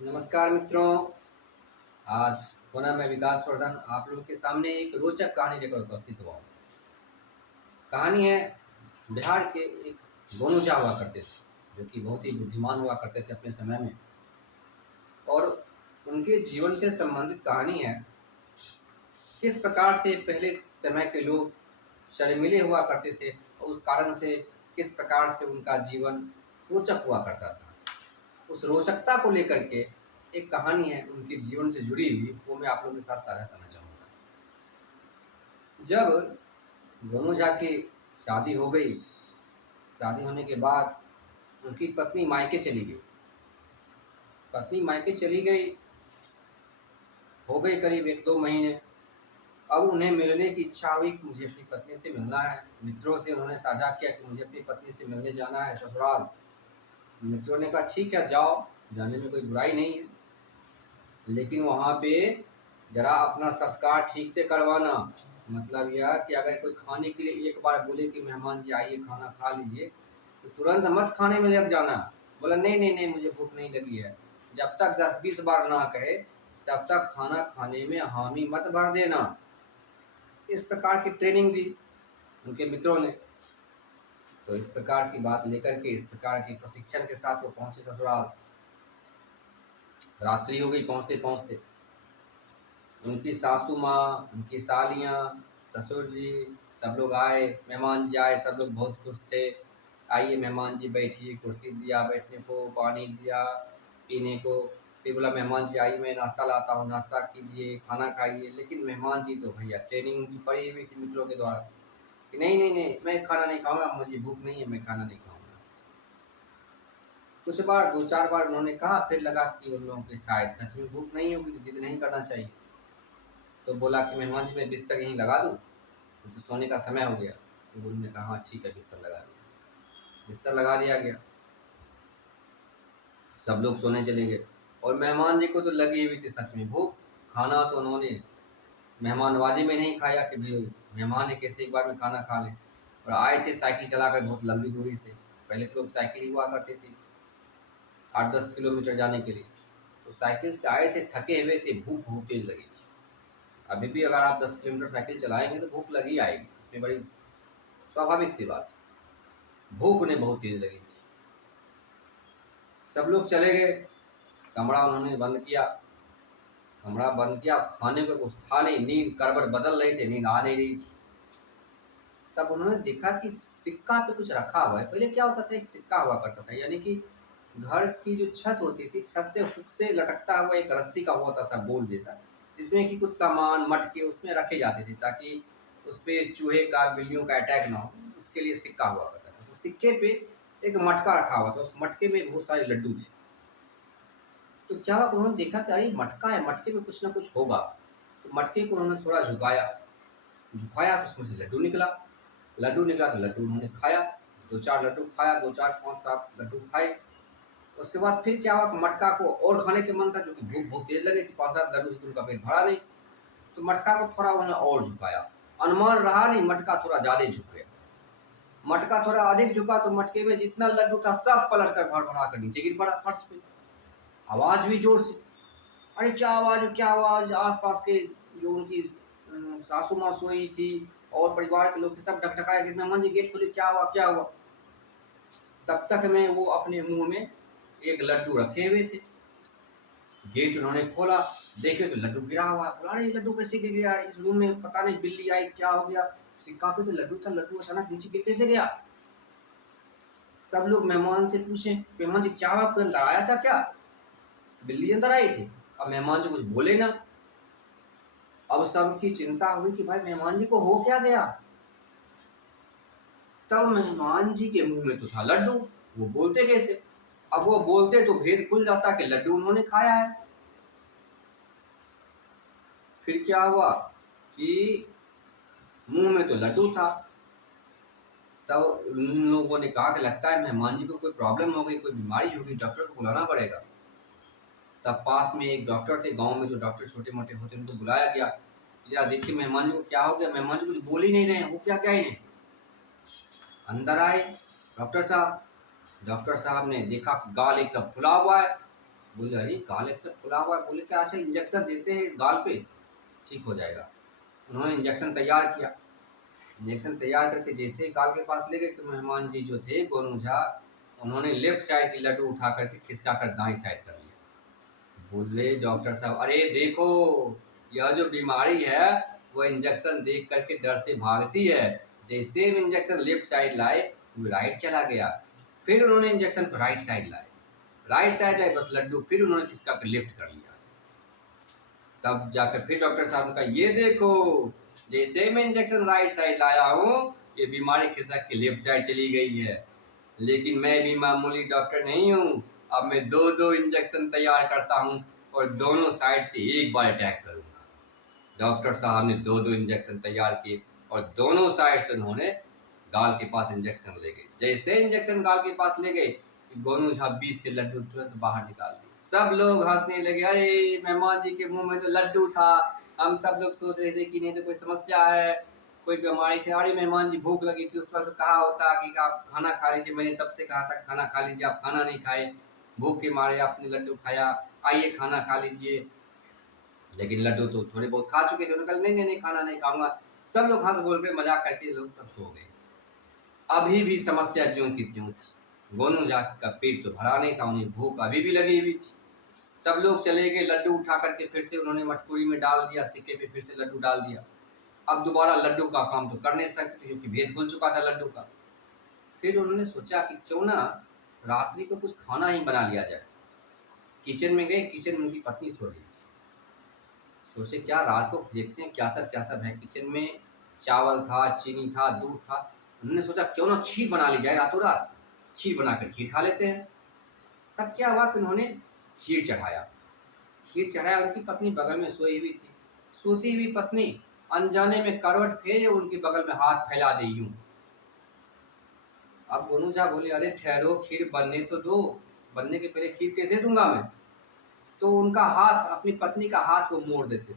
नमस्कार मित्रों। आज पुनः मैं विकास वर्धन आप लोगों के सामने एक रोचक कहानी लेकर उपस्थित हुआ हूँ। कहानी है बिहार के एक गोनूजा हुआ करते थे, जो कि बहुत ही बुद्धिमान हुआ करते थे अपने समय में। और उनके जीवन से संबंधित कहानी है किस प्रकार से पहले समय के लोग शर्मीले हुआ करते थे और उस कारण से किस प्रकार से उनका जीवन रोचक हुआ करता था। उस रोचकता को लेकर के एक कहानी है उनके जीवन से जुड़ी हुई, वो मैं आप लोगों के साथ साझा करना चाहूँगा। जब गोनू झा की शादी हो गई, शादी होने के बाद उनकी पत्नी मायके चली गई। पत्नी मायके चली गई, हो गई करीब 1-2 महीने। अब उन्हें मिलने की इच्छा हुई कि मुझे अपनी पत्नी से मिलना है। मित्रों से उन्होंने साझा किया कि मुझे अपनी पत्नी से मिलने जाना है ससुराल। मित्रों ने कहा ठीक है जाओ, जाने में कोई बुराई नहीं है, लेकिन वहाँ पे जरा अपना सत्कार ठीक से करवाना। मतलब यह कि अगर कोई खाने के लिए एक बार बोले कि मेहमान जी आइए खाना खा लीजिए, तो तुरंत मत खाने में लग जाना। बोला नहीं नहीं नहीं मुझे भूख नहीं लगी है। जब तक 10-20 बार ना कहे तब तक खाना खाने में हामी मत भर देना। इस प्रकार की ट्रेनिंग दी उनके मित्रों ने। तो इस प्रकार की बात लेकर के, इस प्रकार के प्रशिक्षण के साथ वो पहुंचे ससुराल। रात्रि हो गई पहुंचते पहुंचते। उनकी सासू माँ, उनकी सालियाँ, ससुर जी, सब लोग आए, मेहमान जी आए, सब लोग बहुत खुश थे। आइए मेहमान जी बैठिए, कुर्सी दिया बैठने को, पानी दिया पीने को। फिर बोला मेहमान जी आइए मैं नाश्ता लाता हूँ, नाश्ता कीजिए, खाना खाइए। लेकिन मेहमान जी तो भैया ट्रेनिंग उनकी पड़ी हुई थी मित्रों के द्वारा कि नहीं नहीं नहीं मैं खाना नहीं खाऊंगा, मुझे भूख नहीं है, मैं खाना नहीं खाऊंगा। कुछ बार 2-4 बार उन्होंने कहा, फिर लगा कि उन लोगों की शायद सच में भूख नहीं होगी, तो जिद नहीं करना चाहिए। तो बोला कि मेहमान जी मैं बिस्तर यहीं लगा दूँ, क्योंकि सोने का समय हो गया। तो उन्होंने कहा हाँ ठीक है, बिस्तर लगा दिया। बिस्तर लगा दिया गया, सब लोग सोने चले गए। और मेहमान जी को तो लगी हुई थी सच में भूख। खाना तो उन्होंने मेहमान नवाजी में नहीं खाया कि भाई मेहमान है कैसे एक बार में खाना खा लें। और आए थे साइकिल चलाकर बहुत लंबी दूरी से। पहले तो लोग साइकिल ही हुआ करते थे 8-10 किलोमीटर जाने के लिए। तो साइकिल से आए थे, थके हुए थे, भूख बहुत तेज लगी थी। अभी भी अगर आप 10 किलोमीटर साइकिल चलाएंगे तो भूख लगी आएगी, इसमें बड़ी स्वाभाविक सी बात है। भूख उन्हें बहुत तेज लगी थी। सब लोग चले गए, कमरा उन्होंने बंद किया। कमरा बंद किया, खाने को कुछ था नहीं, नींद करवट बदल रही थी, नींद आ नहीं रही थी। तब उन्होंने देखा कि सिक्का पे कुछ रखा हुआ है। पहले क्या होता था, एक सिक्का हुआ करता था, यानी कि घर की जो छत होती थी, छत से हुक से लटकता हुआ एक रस्सी का होता था बोल जैसा, जिसमें कि कुछ सामान मटके उसमें रखे जाते थे ताकि उस पर चूहे का बिल्लियों का अटैक ना हो। इसके लिए सिक्का हुआ करता था। तो सिक्के पे एक मटका रखा हुआ था, उस मटके में बहुत सारे लड्डू थे। तो क्या हुआ, उन्होंने देखा कि अरे मटका है, मटके में कुछ ना कुछ होगा। तो मटके को उन्होंने थोड़ा झुकाया, झुकाया तो उसमें से लड्डू निकला। लड्डू निकला तो लड्डू उन्होंने खाया। 2-4 लड्डू खाया, 2-4 5-7 लड्डू खाए। उसके बाद फिर क्या हुआ, मटका को और खाने के मन था, जो कि भूख बहुत तेज लगी थी। 5-7 लड्डू से तो उनका पेट भरा नहीं। तो मटका को थोड़ा उन्होंने और झुकाया। अनुमान रहा नहीं, मटका थोड़ा ज्यादा झुक गया। मटका थोड़ा अधिक झुका तो मटके में जितना लड्डू था सब पलट कर भर भरा कर नीचे गिर पड़ा फर्श पे। आवाज हुई जोर से, अरे क्या आवाज क्या आवाज। आसपास के जो उनकी सासू माँ सोई थी और परिवार के लोग सब ढकढकाए कि मेहमान जी गेट खोले, क्या हुआ क्या हुआ। तब तक में वो अपने मुंह में एक लड्डू रखे हुए थे। गेट उन्होंने खोला, देखे तो लड्डू गिरा हुआ। बोला अरे लड्डू कैसे गिर गया, इस रूम में पता नहीं बिल्ली आई क्या हो गया। सिक्का पे तो लड्डू था, लड्डू अचानक नीचे गिर कैसे गया। सब लोग मेहमान से पूछे मेहमान जी क्या हुआ, कोई लड़ाया था क्या, बिल्ली अंदर आई थी। अब मेहमान जी कुछ बोले ना। अब सबकी चिंता हुई कि भाई मेहमान जी को हो क्या गया। तब मेहमान जी के मुंह में तो था लड्डू, वो बोलते कैसे। अब वो बोलते तो भेद खुल जाता कि लड्डू उन्होंने खाया है। फिर क्या हुआ कि मुंह में तो लड्डू था। तब उन लोगों ने कहा कि लगता है मेहमान जी को कोई प्रॉब्लम हो गई, कोई बीमारी हो गई, डॉक्टर को बुलाना पड़ेगा। तब पास में एक डॉक्टर थे, गांव में जो डॉक्टर छोटे मोटे होते उनको बुलाया गया। जरा देखिए मेहमान जी को क्या हो गया। मेहमान जी कुछ बोल ही नहीं रहे हैं, वो क्या क्या ही नहीं। अंदर आए डॉक्टर साहब। डॉक्टर साहब ने देखा कि गाल एकदम फुला हुआ है, बोले अरे गाल इतना खुला हुआ है, बोले क्या अच्छा इंजेक्शन देते हैं इस गाल पे ठीक हो जाएगा। उन्होंने इंजेक्शन तैयार किया। इंजेक्शन तैयार करके जैसे ही गाल के पास ले गए तो मेहमान जी जो थे गोनू झा, उन्होंने लेफ्ट साइड की लड्डू उठा करके खिसका कर दाएं साइड कर लिया। बोले डॉक्टर साहब अरे देखो यह जो बीमारी है वो इंजेक्शन देख करके डर से भागती है। जैसे ही इंजेक्शन लेफ्ट साइड लाए वो राइट चला गया। फिर उन्होंने इंजेक्शन को राइट साइड लाए, राइट साइड लाए, बस लड्डू फिर उन्होंने खिसका कर लेफ्ट कर लिया। तब जाकर फिर डॉक्टर साहब ने कहा ये देखो जैसे मैं इंजेक्शन राइट साइड लाया हूँ ये बीमारी खिसक के लेफ्ट साइड चली गई है। लेकिन मैं भी मामूली डॉक्टर नहीं हूँ, अब मैं दो दो इंजेक्शन तैयार करता हूँ और दोनों साइड से एक बार अटैक करूँगा। डॉक्टर साहब ने दो दो इंजेक्शन तैयार किए और दोनों साइड से उन्होंने गाल के पास इंजेक्शन ले गए। जैसे इंजेक्शन गाल के पास ले गए गोनू झा बीच से लड्डू तुरंत बाहर निकाल दिए। सब लोग हंसने लगे, अरे मेहमान जी के मुंह में तो लड्डू था, हम सब लोग सोच रहे थे कि नहीं तो कोई समस्या है, कोई बीमारी थी। अरे मेहमान जी भूख लगी थी, उस पर तो कहा होता कि आप खाना खा लीजिए, मैंने तब से कहा था खाना खा लीजिए, आप खाना नहीं खाए, भूख के मारे आपने लड्डू खाया, आइए खाना खा लीजिए। लेकिन लड्डू तो थोड़े बहुत खा चुके थे, उन्होंने कहा नहीं नहीं नहीं खाना नहीं खाऊंगा। सब लोग हंस बोल के मजाक करके लोग सब सो गए। अभी भी समस्या ज्यों की त्यों थी। गोनू झा का पेट तो भरा नहीं था, उन्हें भूख अभी भी लगी हुई थी। सब लोग चले गए, लड्डू उठा करके फिर से उन्होंने मटकूरी में डाल दिया, सिक्के पे फिर से लड्डू डाल दिया। अब दोबारा लड्डू का काम तो कर नहीं सकते थे क्योंकि भेद खुल चुका था लड्डू का। फिर उन्होंने सोचा कि क्यों ना रात्रि को कुछ खाना ही बना लिया जाए। किचन में गए, किचन में उनकी पत्नी सो रही थी। सोचे क्या रात को देखते हैं क्या सब है किचन में। चावल था, चीनी था, दूध था। उन्होंने सोचा क्यों ना खीर बना ली जाए, रातों रात खीर बनाकर खीर खा लेते हैं। तब क्या हुआ कि उन्होंने खीर चढ़ाया। खीर चढ़ाया, उनकी पत्नी बगल में सोई हुई थी। सोती हुई पत्नी अनजाने में करवट फेरे उनके बगल में हाथ फैला दी यूं। अब गोनू झा बोले अरे ठहरो, खीर बनने तो दो, बनने के पहले खीर कैसे दूंगा मैं। तो उनका हाथ, अपनी पत्नी का हाथ वो मोड़ देते थे।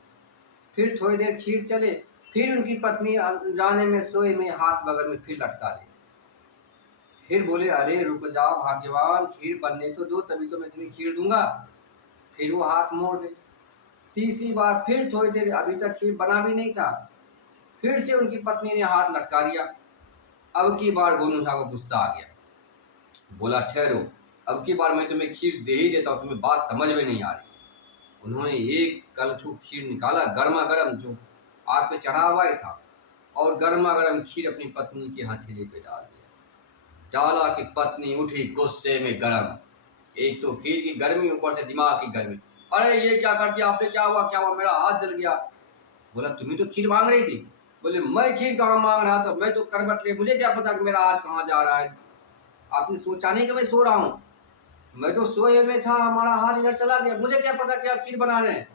फिर थोड़ी देर खीर चले, फिर उनकी पत्नी अनजाने में सोए में हाथ बगल में फिर लटका दी। फिर बोले अरे रुक जाओ भाग्यवान, खीर बनने तो दो तभी तो मैं तुम्हें खीर दूंगा। फिर वो हाथ मोड़ दे। तीसरी बार फिर थोड़ी देर, अभी तक खीर बना भी नहीं था, फिर से उनकी पत्नी ने हाथ लटका दिया। अब की बार गोनू झा को गुस्सा आ गया। बोला ठहरो, अब की बार मैं तुम्हें खीर दे ही देता हूँ, तुम्हें बात समझ में नहीं आ रही। उन्होंने एक कलछू खीर निकाला, गर्मा गर्म, जो आग पे चढ़ा हुआ ही था, और गर्मा गर्म खीर अपनी पत्नी की हथेली पे डाल दिया। डाला कि पत्नी उठी गुस्से में गरम। एक तो खीर की गर्मी, ऊपर से दिमाग की गर्मी। अरे ये क्या कर दिया आपने, क्या हुआ क्या हुआ, मेरा हाथ जल गया। बोला तुम्हें तो खीर मांग रही थी। बोले मैं खीर कहाँ मांग रहा था, मैं तो करवट ले, मुझे क्या पता कि मेरा हाथ कहाँ जा रहा है। आपने सोचा नहीं कि मैं सो रहा हूँ, मैं तो सोए में था, हमारा हाथ इधर चला गया, मुझे क्या पता कि आप खीर बना रहे हैं।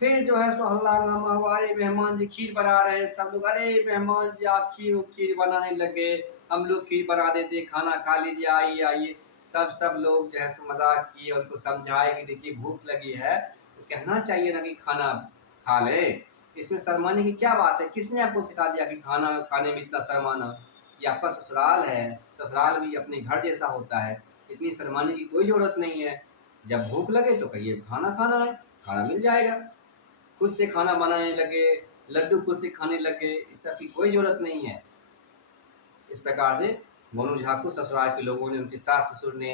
फिर जो है सो हल्ला हंगामा हुआ, अरे मेहमान जी खीर बना रहे हैं। सब लोग अरे मेहमान जी आप खीर खीर बनाने लगे, हम लोग खीर बना देते, खाना खा लीजिए, आइए आइए। तब सब लोग जो है सो मजाक किए, उनको समझाए कि देखिए भूख लगी है तो कहना चाहिए ना कि खाना खा ले, इसमें शर्माने की क्या बात है। किसने आपको सिखा दिया कि खाना खाने में इतना शर्माना। ये आपका ससुराल है, ससुराल भी अपने घर जैसा होता है, इतनी शर्माने की कोई ज़रूरत नहीं है। जब भूख लगे तो कहिए खाना खाना है, खाना मिल जाएगा। खुद से खाना बनाने लगे, लड्डू खुद से खाने लगे, इस सब की कोई ज़रूरत नहीं है। इस प्रकार से मोनू झा को ससुराल के लोगों ने, उनके सास ससुर ने,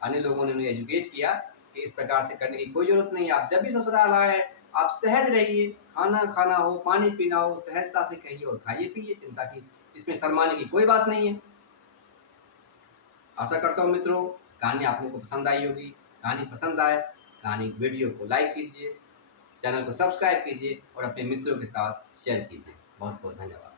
अन्य लोगों ने उन्हें एजुकेट किया कि इस प्रकार से करने की कोई ज़रूरत नहीं है। आप जब भी ससुराल आए आप सहज रहिए, खाना खाना हो, पानी पीना हो, सहजता से कहिए और खाइए पीजिए, चिंता की इसमें शर्माने की कोई बात नहीं है। आशा करता हूँ मित्रों कहानी आप लोगों को पसंद आई होगी। कहानी पसंद आए, कहानी वीडियो को लाइक कीजिए, चैनल को सब्सक्राइब कीजिए और अपने मित्रों के साथ शेयर कीजिए। बहुत बहुत धन्यवाद।